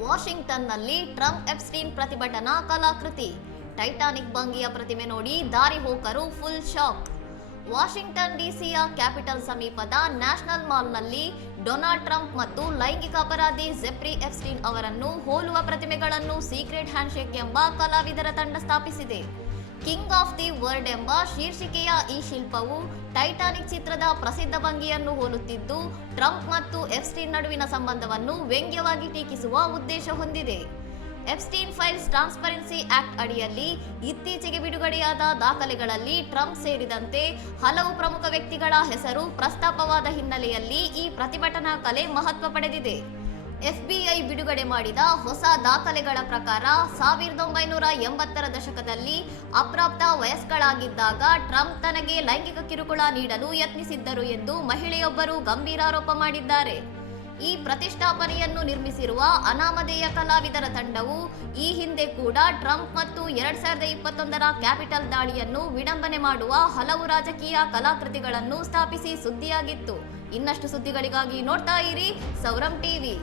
ವಾಷಿಂಗ್ಟನ್ನಲ್ಲಿ Trump Epstein ಪ್ರತಿಭಟನಾ ಕಲಾಕೃತಿ. ಟೈಟಾನಿಕ್ ಭಂಗಿಯ ಪ್ರತಿಮೆ ನೋಡಿ ದಾರಿ ಹೋಕರು ಫುಲ್ ಶಾಕ್. ವಾಷಿಂಗ್ಟನ್ ಡಿಸಿಯ ಕ್ಯಾಪಿಟಲ್ ಸಮೀಪದ ನ್ಯಾಷನಲ್ ಮಾಲ್ನಲ್ಲಿ ಡೊನಾಲ್ಡ್ ಟ್ರಂಪ್ ಮತ್ತು ಲೈಂಗಿಕ ಅಪರಾಧಿ ಜೆಫ್ರಿ ಎಪ್ಸ್ಟೀನ್ ಅವರನ್ನು ಹೋಲುವ ಪ್ರತಿಮೆಗಳನ್ನು ಸೀಕ್ರೆಟ್ ಹ್ಯಾಂಡ್ಶೇಕ್ ಎಂಬ ಕಲಾವಿದರ ತಂಡ ಸ್ಥಾಪಿಸಿದೆ. ಕಿಂಗ್ ಆಫ್ ದಿ ವರ್ಲ್ಡ್ ಎಂಬ ಶೀರ್ಷಿಕೆಯ ಈ ಶಿಲ್ಪವು ಟೈಟಾನಿಕ್ ಚಿತ್ರದ ಪ್ರಸಿದ್ಧ ಭಂಗಿಯನ್ನು ಹೋಲುತ್ತಿದ್ದು, ಟ್ರಂಪ್ ಮತ್ತು ಎಪ್ಸ್ಟೀನ್ ನಡುವಿನ ಸಂಬಂಧವನ್ನು ವ್ಯಂಗ್ಯವಾಗಿ ಟೀಕಿಸುವ ಉದ್ದೇಶ ಹೊಂದಿದೆ. ಎಪ್ಸ್ಟೀನ್ ಫೈಲ್ಸ್ ಟ್ರಾನ್ಸ್ಪರೆನ್ಸಿ ಆಕ್ಟ್ ಅಡಿಯಲ್ಲಿ ಇತ್ತೀಚೆಗೆ ಬಿಡುಗಡೆಯಾದ ದಾಖಲೆಗಳಲ್ಲಿ ಟ್ರಂಪ್ ಸೇರಿದಂತೆ ಹಲವು ಪ್ರಮುಖ ವ್ಯಕ್ತಿಗಳ ಹೆಸರು ಪ್ರಸ್ತಾಪವಾದ ಹಿನ್ನೆಲೆಯಲ್ಲಿ ಈ ಪ್ರತಿಭಟನಾ ಕಲೆ ಮಹತ್ವ ಪಡೆದಿದೆ. ಎಫ್ಬಿಐ ಬಿಡುಗಡೆ ಮಾಡಿದ ಹೊಸ ದಾಖಲೆಗಳ ಪ್ರಕಾರ 1980ರ ದಶಕದಲ್ಲಿ ಅಪ್ರಾಪ್ತ ವಯಸ್ಕಳಾಗಿದ್ದಾಗ ಟ್ರಂಪ್ ತನಗೆ ಲೈಂಗಿಕ ಕಿರುಕುಳ ನೀಡಲು ಯತ್ನಿಸಿದ್ದರು ಎಂದು ಮಹಿಳೆಯೊಬ್ಬರು ಗಂಭೀರ ಆರೋಪ ಮಾಡಿದ್ದಾರೆ. ಈ ಪ್ರತಿಷ್ಠಾಪನೆಯನ್ನು ನಿರ್ಮಿಸಿರುವ ಅನಾಮಧೇಯ ಕಲಾವಿದರ ತಂಡವು ಈ ಹಿಂದೆ ಕೂಡ ಟ್ರಂಪ್ ಮತ್ತು 2021ರ ಕ್ಯಾಪಿಟಲ್ ದಾಳಿಯನ್ನು ವಿಡಂಬನೆ ಮಾಡುವ ಹಲವು ರಾಜಕೀಯ ಕಲಾಕೃತಿಗಳನ್ನು ಸ್ಥಾಪಿಸಿ ಸುದ್ದಿಯಾಗಿತ್ತು. ಇನ್ನಷ್ಟು ಸುದ್ದಿಗಳಿಗಾಗಿ ನೋಡ್ತಾ ಇರಿ ಸೌರಂ ಟಿವಿ.